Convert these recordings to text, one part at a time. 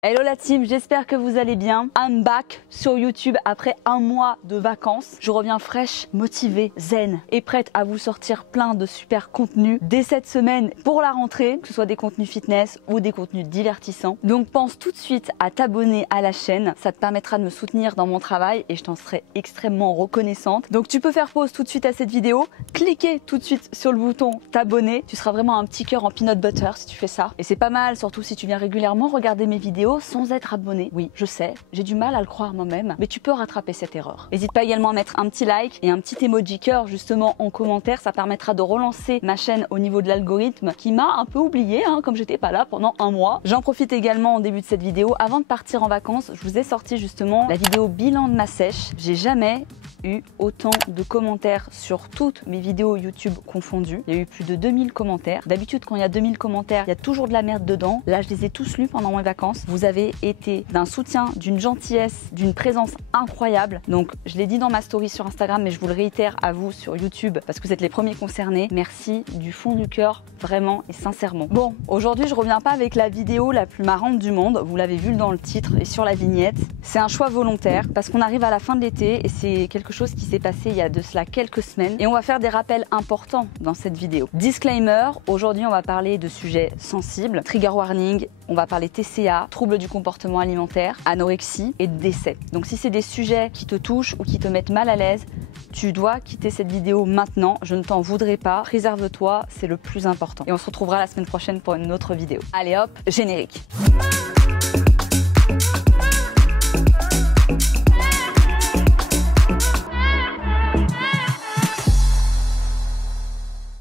Hello la team, j'espère que vous allez bien. I'm back sur YouTube après un mois de vacances. Je reviens fraîche, motivée, zen et prête à vous sortir plein de super contenus dès cette semaine pour la rentrée, que ce soit des contenus fitness ou des contenus divertissants. Donc pense tout de suite à t'abonner à la chaîne, ça te permettra de me soutenir dans mon travail et je t'en serai extrêmement reconnaissante. Donc tu peux faire pause tout de suite à cette vidéo, cliquer tout de suite sur le bouton t'abonner, tu seras vraiment un petit cœur en peanut butter si tu fais ça. Et c'est pas mal, surtout si tu viens régulièrement regarder mes vidéos sans être abonné. Oui, je sais, j'ai du mal à le croire moi-même, mais tu peux rattraper cette erreur. N'hésite pas également à mettre un petit like et un petit emoji cœur justement en commentaire, ça permettra de relancer ma chaîne au niveau de l'algorithme qui m'a un peu oublié, comme j'étais pas là pendant un mois. J'en profite également au début de cette vidéo, avant de partir en vacances, je vous ai sorti justement la vidéo bilan de ma sèche. J'ai jamais eu autant de commentaires sur toutes mes vidéos YouTube confondues. Il y a eu plus de 2000 commentaires. D'habitude, quand il y a 2000 commentaires, il y a toujours de la merde dedans. Là, je les ai tous lus pendant mes vacances. Vous avez été d'un soutien, d'une gentillesse, d'une présence incroyable. Donc, je l'ai dit dans ma story sur Instagram, mais je vous le réitère à vous sur YouTube parce que vous êtes les premiers concernés. Merci du fond du cœur, vraiment et sincèrement. Bon, aujourd'hui, je reviens pas avec la vidéo la plus marrante du monde. Vous l'avez vu dans le titre et sur la vignette. C'est un choix volontaire parce qu'on arrive à la fin de l'été et c'est quelque chose qui s'est passé il y a de cela quelques semaines et on va faire des rappels importants dans cette vidéo. Disclaimer, aujourd'hui on va parler de sujets sensibles, trigger warning, on va parler TCA, troubles du comportement alimentaire, anorexie et décès. Donc si c'est des sujets qui te touchent ou qui te mettent mal à l'aise, tu dois quitter cette vidéo maintenant, je ne t'en voudrais pas, préserve-toi, c'est le plus important. Et on se retrouvera la semaine prochaine pour une autre vidéo. Allez hop, générique.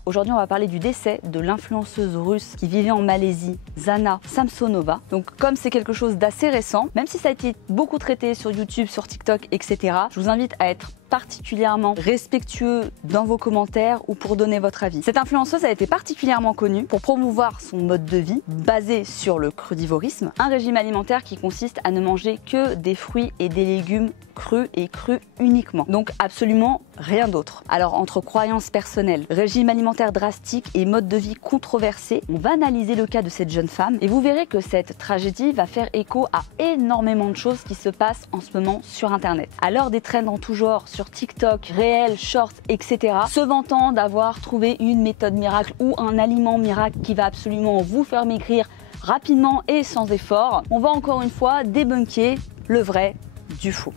Aujourd'hui, on va parler du décès de l'influenceuse russe qui vivait en Malaisie, Zana Samsonova. Donc, comme c'est quelque chose d'assez récent, même si ça a été beaucoup traité sur YouTube, sur TikTok, etc., je vous invite à être particulièrement respectueux dans vos commentaires ou pour donner votre avis. Cette influenceuse a été particulièrement connue pour promouvoir son mode de vie basé sur le crudivorisme, un régime alimentaire qui consiste à ne manger que des fruits et des légumes crus et crus uniquement. Donc absolument rien d'autre. Alors entre croyances personnelles, régime alimentaire drastique et mode de vie controversé, on va analyser le cas de cette jeune femme et vous verrez que cette tragédie va faire écho à énormément de choses qui se passent en ce moment sur internet. À l'heure des trends en tout genre sur TikTok, réels, shorts, etc., se vantant d'avoir trouvé une méthode miracle ou un aliment miracle qui va absolument vous faire maigrir rapidement et sans effort, on va encore une fois débunker le vrai du faux.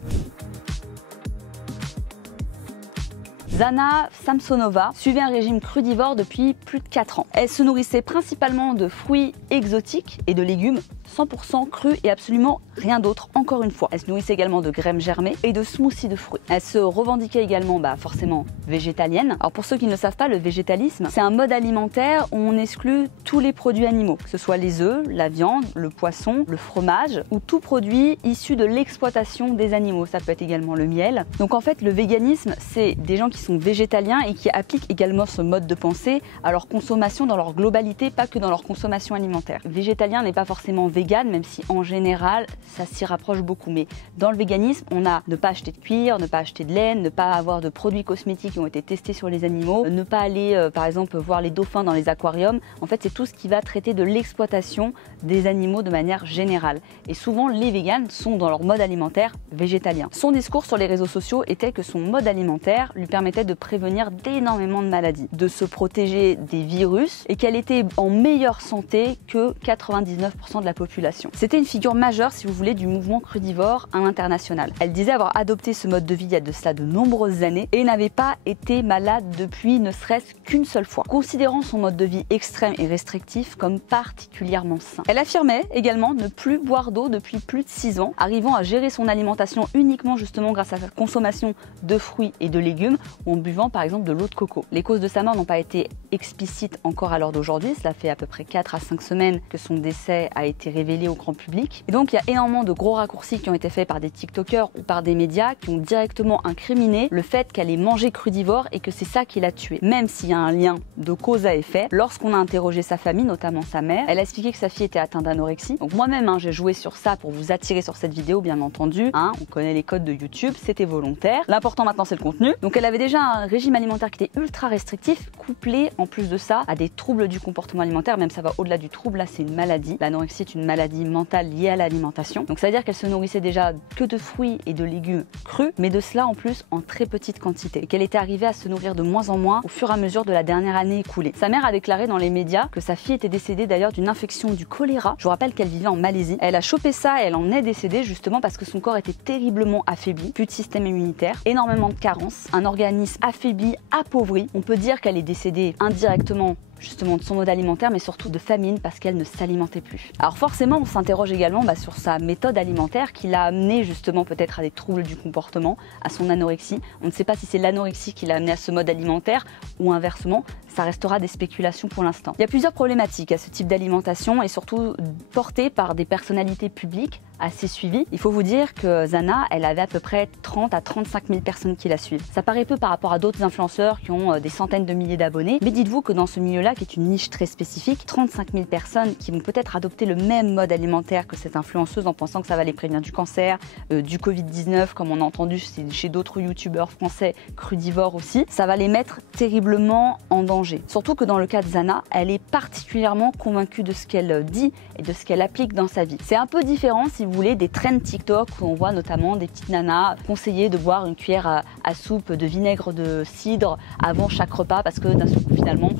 Zana Samsonova suivait un régime crudivore depuis plus de 4 ans. Elle se nourrissait principalement de fruits exotiques et de légumes 100% crus et absolument rien d'autre, encore une fois. Elle se nourrissait également de graines germées et de smoothies de fruits. Elle se revendiquait également forcément végétalienne. Alors pour ceux qui ne le savent pas, le végétalisme, c'est un mode alimentaire où on exclut tous les produits animaux, que ce soit les œufs, la viande, le poisson, le fromage ou tout produit issu de l'exploitation des animaux. Ça peut être également le miel. Donc en fait, le véganisme, c'est des gens qui sont végétaliens et qui appliquent également ce mode de pensée à leur consommation dans leur globalité, pas que dans leur consommation alimentaire. Végétalien n'est pas forcément vegan, même si en général ça s'y rapproche beaucoup. Mais dans le véganisme, on a ne pas acheter de cuir, ne pas acheter de laine, ne pas avoir de produits cosmétiques qui ont été testés sur les animaux, ne pas aller par exemple voir les dauphins dans les aquariums. En fait, c'est tout ce qui va traiter de l'exploitation des animaux de manière générale. Et souvent, les véganes sont dans leur mode alimentaire végétalien. Son discours sur les réseaux sociaux était que son mode alimentaire lui permettait de prévenir d'énormément de maladies, de se protéger des virus et qu'elle était en meilleure santé que 99% de la population. C'était une figure majeure, si vous voulez, du mouvement crudivore à l'international. Elle disait avoir adopté ce mode de vie il y a de cela de nombreuses années et n'avait pas été malade depuis ne serait-ce qu'une seule fois, considérant son mode de vie extrême et restrictif comme particulièrement sain. Elle affirmait également ne plus boire d'eau depuis plus de 6 ans, arrivant à gérer son alimentation uniquement justement grâce à sa consommation de fruits et de légumes ou en buvant par exemple de l'eau de coco. Les causes de sa mort n'ont pas été explicites encore à l'heure d'aujourd'hui, cela fait à peu près 4 à 5 semaines que son décès a été révélé au grand public. Et donc il y a énormément de gros raccourcis qui ont été faits par des TikTokers ou par des médias qui ont directement incriminé le fait qu'elle ait mangé crudivore et que c'est ça qui l'a tuée. Même s'il y a un lien de cause à effet, lorsqu'on a interrogé sa famille, notamment sa mère, elle a expliqué que sa fille était atteinte d'anorexie. Donc moi-même, j'ai joué sur ça pour vous attirer sur cette vidéo, bien entendu. On connaît les codes de YouTube, c'était volontaire. L'important maintenant, c'est le contenu. Donc elle avait déjà déjà un régime alimentaire qui était ultra restrictif, couplé en plus de ça à des troubles du comportement alimentaire, même ça va au-delà du trouble, là c'est une maladie. L'anorexie est une maladie mentale liée à l'alimentation. Donc ça veut dire qu'elle se nourrissait déjà que de fruits et de légumes crus, mais de cela en plus en très petite quantité. Et qu'elle était arrivée à se nourrir de moins en moins au fur et à mesure de la dernière année écoulée. Sa mère a déclaré dans les médias que sa fille était décédée d'ailleurs d'une infection du choléra. Je vous rappelle qu'elle vivait en Malaisie. Elle a chopé ça et elle en est décédée justement parce que son corps était terriblement affaibli, plus de système immunitaire, énormément de carences, un organisme affaibli, appauvri. On peut dire qu'elle est décédée indirectement justement de son mode alimentaire, mais surtout de famine parce qu'elle ne s'alimentait plus. Alors forcément, on s'interroge également sur sa méthode alimentaire qui l'a amené justement peut-être à des troubles du comportement, à son anorexie. On ne sait pas si c'est l'anorexie qui l'a amené à ce mode alimentaire ou inversement. Ça restera des spéculations pour l'instant. Il y a plusieurs problématiques à ce type d'alimentation et surtout portées par des personnalités publiques assez suivies. Il faut vous dire que Zana, elle avait à peu près 30 à 35 000 personnes qui la suivent. Ça paraît peu par rapport à d'autres influenceurs qui ont des centaines de milliers d'abonnés, mais dites-vous que dans ce milieu-là, qui est une niche très spécifique, 35 000 personnes qui vont peut-être adopter le même mode alimentaire que cette influenceuse en pensant que ça va les prévenir du cancer, du Covid-19, comme on a entendu chez d'autres youtubeurs français crudivores aussi, ça va les mettre terriblement en danger. Surtout que dans le cas de Zana, elle est particulièrement convaincue de ce qu'elle dit et de ce qu'elle applique dans sa vie. C'est un peu différent, si vous voulez, des trends TikTok où on voit notamment des petites nanas conseiller de boire une cuillère à soupe de vinaigre de cidre avant chaque repas parce que d'un seul coup finalement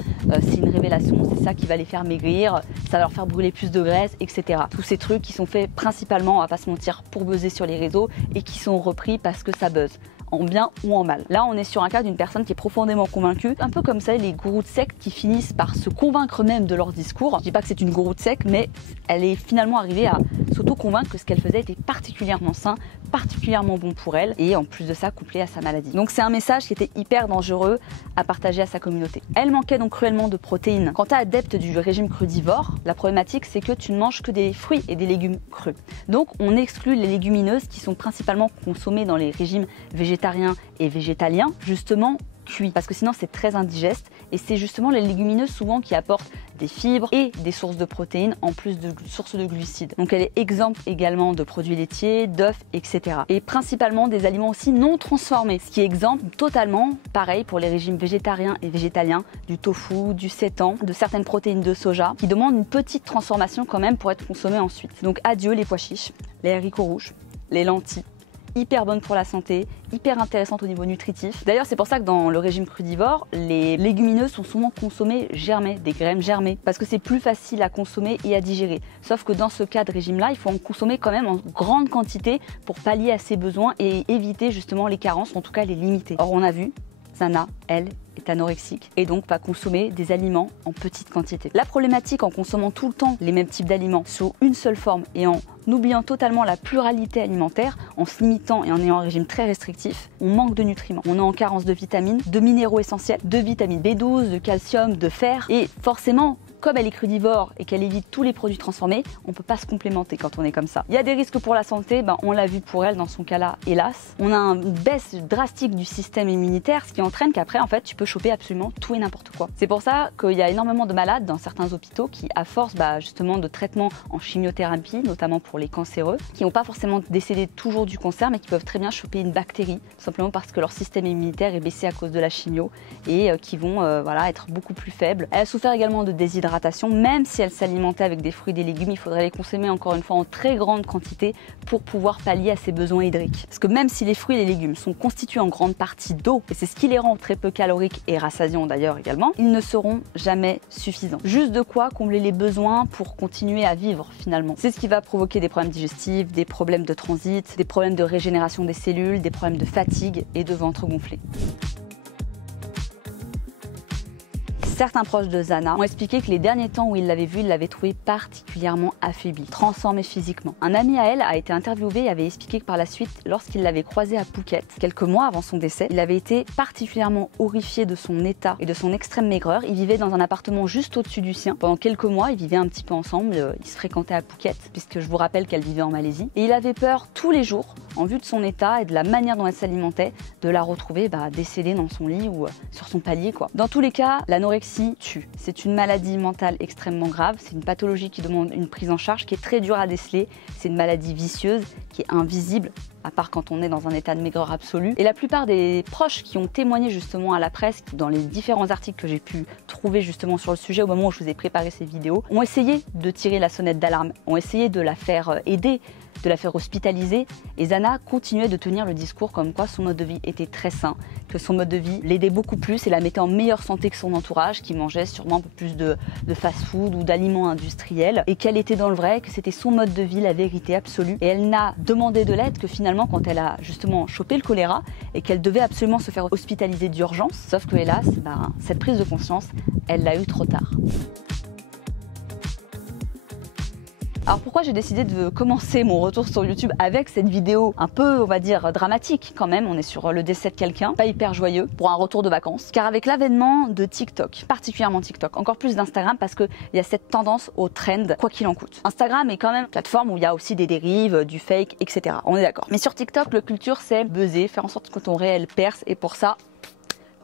c'est une révélation, c'est ça qui va les faire maigrir, ça va leur faire brûler plus de graisse, etc. Tous ces trucs qui sont faits principalement, on va pas se mentir, pour buzzer sur les réseaux et qui sont repris parce que ça buzz, en bien ou en mal. Là, on est sur un cas d'une personne qui est profondément convaincue, un peu comme ça les gourous de secte qui finissent par se convaincre même de leur discours. Je dis pas que c'est une gourou de secte, mais elle est finalement arrivée à s'auto-convaincre que ce qu'elle faisait était particulièrement sain, particulièrement bon pour elle, et en plus de ça, couplé à sa maladie. Donc c'est un message qui était hyper dangereux à partager à sa communauté. Elle manquait donc cruellement de protéines. Quand tu es adepte du régime crudivore, la problématique c'est que tu ne manges que des fruits et des légumes crus. Donc on exclut les légumineuses qui sont principalement consommées dans les régimes végétariens et végétaliens, justement cuits, parce que sinon c'est très indigeste et c'est justement les légumineuses souvent qui apportent des fibres et des sources de protéines en plus de sources de glucides. Donc elle est exempte également de produits laitiers, d'œufs, etc. Et principalement des aliments aussi non transformés, ce qui est exempt totalement, pareil pour les régimes végétariens et végétaliens, du tofu, du seitan, de certaines protéines de soja, qui demandent une petite transformation quand même pour être consommées ensuite. Donc adieu les pois chiches, les haricots rouges, les lentilles, hyper bonne pour la santé, hyper intéressante au niveau nutritif. D'ailleurs, c'est pour ça que dans le régime crudivore, les légumineuses sont souvent consommées germées, des graines germées, parce que c'est plus facile à consommer et à digérer. Sauf que dans ce cas de régime-là, il faut en consommer quand même en grande quantité pour pallier à ses besoins et éviter justement les carences, en tout cas les limiter. Or, on a vu, Zana, elle, est anorexique et donc va consommer des aliments en petite quantité. La problématique en consommant tout le temps les mêmes types d'aliments sous une seule forme et en oubliant totalement la pluralité alimentaire, en se limitant et en ayant un régime très restrictif, on manque de nutriments. On est en carence de vitamines, de minéraux essentiels, de vitamine B12, de calcium, de fer et forcément, comme elle est crudivore et qu'elle évite tous les produits transformés, on ne peut pas se complémenter quand on est comme ça. Il y a des risques pour la santé, on l'a vu pour elle dans son cas-là, hélas. On a une baisse drastique du système immunitaire, ce qui entraîne qu'après, en fait, tu peux choper absolument tout et n'importe quoi. C'est pour ça qu'il y a énormément de malades dans certains hôpitaux qui, à force justement de traitements en chimiothérapie, notamment pour les cancéreux, qui n'ont pas forcément décédé toujours du cancer, mais qui peuvent très bien choper une bactérie, tout simplement parce que leur système immunitaire est baissé à cause de la chimio et qui vont être beaucoup plus faibles. Elle a souffert également de déshydratation. Même si elle s'alimentait avec des fruits et des légumes, il faudrait les consommer encore une fois en très grande quantité pour pouvoir pallier à ses besoins hydriques. Parce que même si les fruits et les légumes sont constitués en grande partie d'eau, et c'est ce qui les rend très peu caloriques et rassasiants d'ailleurs également, ils ne seront jamais suffisants. Juste de quoi combler les besoins pour continuer à vivre finalement. C'est ce qui va provoquer des problèmes digestifs, des problèmes de transit, des problèmes de régénération des cellules, des problèmes de fatigue et de ventre gonflé. Certains proches de Zana ont expliqué que les derniers temps où ils l'avaient vue, ils l'avaient trouvée particulièrement affaiblie, transformée physiquement. Un ami à elle a été interviewé et avait expliqué que par la suite, lorsqu'il l'avait croisée à Phuket, quelques mois avant son décès, il avait été particulièrement horrifié de son état et de son extrême maigreur. Il vivait dans un appartement juste au-dessus du sien. Pendant quelques mois, ils vivaient un petit peu ensemble, ils se fréquentaient à Phuket, puisque je vous rappelle qu'elle vivait en Malaisie. Et il avait peur tous les jours en vue de son état et de la manière dont elle s'alimentait, de la retrouver décédée dans son lit ou sur son palier, quoi. Dans tous les cas, l'anorexie tue. C'est une maladie mentale extrêmement grave, c'est une pathologie qui demande une prise en charge qui est très dure à déceler, c'est une maladie vicieuse qui est invisible, à part quand on est dans un état de maigreur absolu. Et la plupart des proches qui ont témoigné justement à la presse, dans les différents articles que j'ai pu trouver justement sur le sujet au moment où je vous ai préparé ces vidéos, ont essayé de tirer la sonnette d'alarme, ont essayé de la faire aider, de la faire hospitaliser, et Zana continuait de tenir le discours comme quoi son mode de vie était très sain, que son mode de vie l'aidait beaucoup plus et la mettait en meilleure santé que son entourage, qui mangeait sûrement un peu plus de fast-food ou d'aliments industriels, et qu'elle était dans le vrai, que c'était son mode de vie, la vérité absolue. Et elle n'a demandé de l'aide que finalement quand elle a justement chopé le choléra et qu'elle devait absolument se faire hospitaliser d'urgence, sauf que hélas, cette prise de conscience, elle l'a eu trop tard. Alors pourquoi j'ai décidé de commencer mon retour sur YouTube avec cette vidéo un peu, on va dire, dramatique quand même, on est sur le décès de quelqu'un, pas hyper joyeux, pour un retour de vacances, car avec l'avènement de TikTok, particulièrement TikTok, encore plus d'Instagram parce qu'il y a cette tendance au trend, quoi qu'il en coûte. Instagram est quand même une plateforme où il y a aussi des dérives, du fake, etc. On est d'accord. Mais sur TikTok, le culture c'est buzzer, faire en sorte que ton réel perce, et pour ça,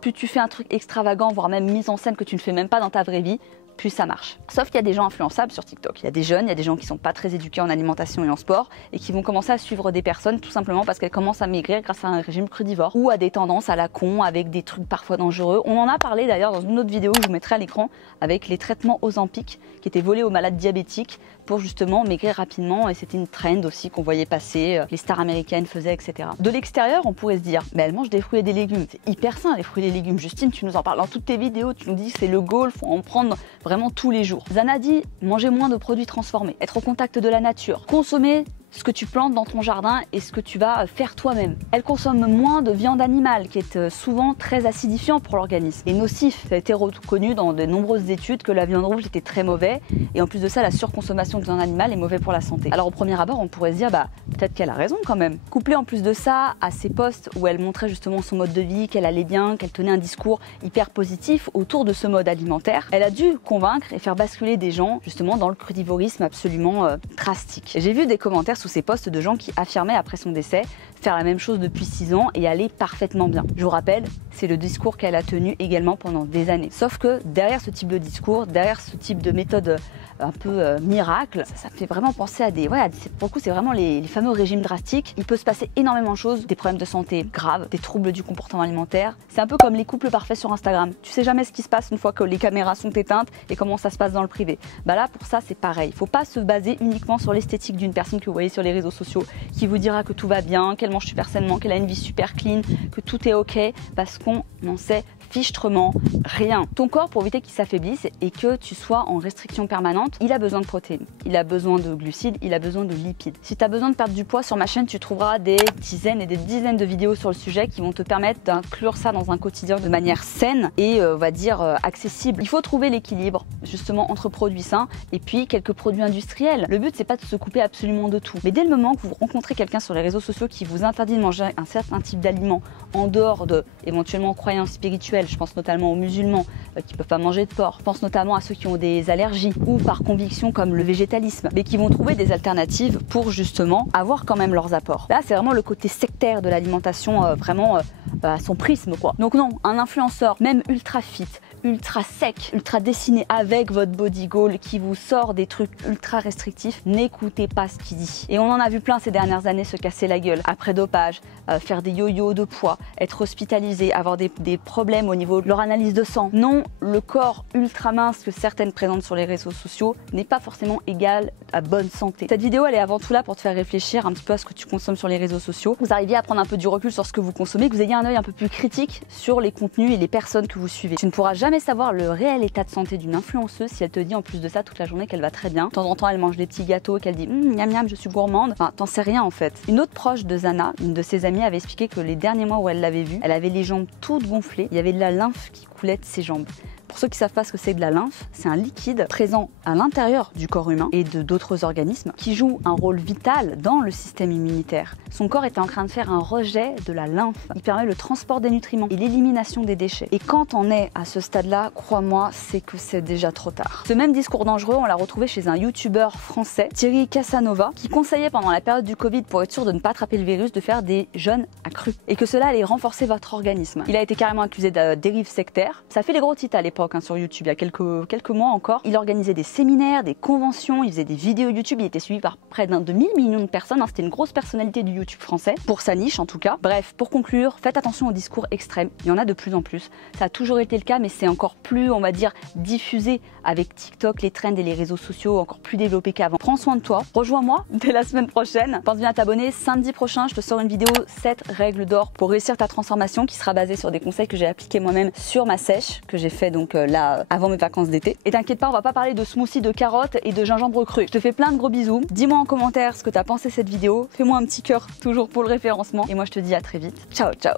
plus tu fais un truc extravagant, voire même mise en scène que tu ne fais même pas dans ta vraie vie, plus ça marche. Sauf qu'il y a des gens influençables sur TikTok. Il y a des jeunes, il y a des gens qui sont pas très éduqués en alimentation et en sport et qui vont commencer à suivre des personnes tout simplement parce qu'elles commencent à maigrir grâce à un régime crudivore ou à des tendances à la con avec des trucs parfois dangereux. On en a parlé d'ailleurs dans une autre vidéo que je vous mettrai à l'écran avec les traitements Ozempic qui étaient volés aux malades diabétiques pour justement maigrir rapidement, et c'était une trend aussi qu'on voyait passer, les stars américaines faisaient, etc. De l'extérieur, on pourrait se dire, mais elle mange des fruits et des légumes, c'est hyper sain les fruits et les légumes. Justine, tu nous en parles dans toutes tes vidéos, tu nous dis que c'est le goal, faut en prendre vraiment tous les jours. Zana dit, manger moins de produits transformés, être au contact de la nature, consommer ce que tu plantes dans ton jardin et ce que tu vas faire toi-même. Elle consomme moins de viande animale qui est souvent très acidifiant pour l'organisme et nocif. Ça a été reconnu dans de nombreuses études que la viande rouge était très mauvais, et en plus de ça, la surconsommation de viande animale est mauvaise pour la santé. Alors au premier abord, on pourrait se dire peut-être qu'elle a raison quand même. Couplé en plus de ça à ses posts où elle montrait justement son mode de vie, qu'elle allait bien, qu'elle tenait un discours hyper positif autour de ce mode alimentaire, elle a dû convaincre et faire basculer des gens justement dans le crudivorisme absolument drastique. J'ai vu des commentaires sous ces posts de gens qui affirmaient après son décès faire la même chose depuis 6 ans et aller parfaitement bien. Je vous rappelle, c'est le discours qu'elle a tenu également pendant des années. Sauf que derrière ce type de discours, derrière ce type de méthode un peu miracle, ça fait vraiment penser à des... pour le coup, c'est vraiment les fameux régimes drastiques. Il peut se passer énormément de choses, des problèmes de santé graves, des troubles du comportement alimentaire. C'est un peu comme les couples parfaits sur Instagram. Tu sais jamais ce qui se passe une fois que les caméras sont éteintes et comment ça se passe dans le privé. Là, pour ça, c'est pareil. Il faut pas se baser uniquement sur l'esthétique d'une personne que vous voyez sur les réseaux sociaux, qui vous dira que tout va bien, qu'elle mange super sainement, qu'elle a une vie super clean, que tout est ok, parce qu'on n'en sait fichtrement rien. Ton corps, pour éviter qu'il s'affaiblisse et que tu sois en restriction permanente, il a besoin de protéines, il a besoin de glucides, il a besoin de lipides. Si tu as besoin de perdre du poids, sur ma chaîne, tu trouveras des dizaines et des dizaines de vidéos sur le sujet qui vont te permettre d'inclure ça dans un quotidien de manière saine et on va dire accessible. Il faut trouver l'équilibre justement entre produits sains et puis quelques produits industriels. Le but, c'est pas de se couper absolument de tout, mais dès le moment que vous rencontrez quelqu'un sur les réseaux sociaux qui vous interdit de manger un certain type d'aliments en dehors de éventuellement croyances spirituelles, je pense notamment aux musulmans qui ne peuvent pas manger de porc, je pense notamment à ceux qui ont des allergies ou par conviction comme le végétalisme, mais qui vont trouver des alternatives pour justement avoir quand même leurs apports. Là, c'est vraiment le côté sectaire de l'alimentation, vraiment à son prisme, quoi. Donc non, un influenceur, même ultra fit, ultra sec, ultra dessiné avec votre body goal qui vous sort des trucs ultra restrictifs, n'écoutez pas ce qu'il dit. Et on en a vu plein ces dernières années se casser la gueule après dopage, faire des yo-yo de poids, être hospitalisé, avoir des problèmes au niveau de leur analyse de sang. Non, le corps ultra mince que certaines présentent sur les réseaux sociaux n'est pas forcément égal à bonne santé. Cette vidéo, elle est avant tout là pour te faire réfléchir un petit peu à ce que tu consommes sur les réseaux sociaux. Vous arriviez à prendre un peu du recul sur ce que vous consommez, que vous ayez un œil un peu plus critique sur les contenus et les personnes que vous suivez. Tu ne pourras jamais savoir le réel état de santé d'une influenceuse si elle te dit en plus de ça toute la journée qu'elle va très bien. De temps en temps, elle mange des petits gâteaux, qu'elle dit miam miam, je suis gourmande. Enfin, t'en sais rien en fait. Une autre proche de Zana, une de ses amies, avait expliqué que les derniers mois où elle l'avait vue, elle avait les jambes toutes gonflées, il y avait de la lymphe qui coulait de ses jambes. Pour ceux qui savent pas ce que c'est de la lymphe, c'est un liquide présent à l'intérieur du corps humain et de d'autres organismes qui joue un rôle vital dans le système immunitaire. Son corps est en train de faire un rejet de la lymphe. Il permet le transport des nutriments et l'élimination des déchets. Et quand on est à ce stade-là, crois-moi, c'est que c'est déjà trop tard. Ce même discours dangereux, on l'a retrouvé chez un youtubeur français, Thierry Casanova, qui conseillait pendant la période du Covid, pour être sûr de ne pas attraper le virus, de faire des jeûnes accrus et que cela allait renforcer votre organisme. Il a été carrément accusé de dérive sectaire. Ça fait les gros titres à l'époque sur YouTube, il y a quelques mois encore. Il organisait des séminaires, des conventions, il faisait des vidéos YouTube, il était suivi par près de 1000 millions de personnes. C'était une grosse personnalité du YouTube français, pour sa niche en tout cas. Bref, pour conclure, faites attention aux discours extrêmes. Il y en a de plus en plus. Ça a toujours été le cas, mais c'est encore plus, on va dire, diffusé avec TikTok, les trends et les réseaux sociaux encore plus développés qu'avant. Prends soin de toi, rejoins-moi dès la semaine prochaine. Pense bien à t'abonner. Samedi prochain, je te sors une vidéo 7 règles d'or pour réussir ta transformation qui sera basée sur des conseils que j'ai appliqués moi-même sur ma sèche que j'ai fait donc là avant mes vacances d'été. Et t'inquiète pas, on va pas parler de smoothie de carottes et de gingembre cru. Je te fais plein de gros bisous. Dis-moi en commentaire ce que t'as pensé de cette vidéo. Fais-moi un petit cœur toujours pour le référencement. Et moi je te dis à très vite. Ciao, ciao.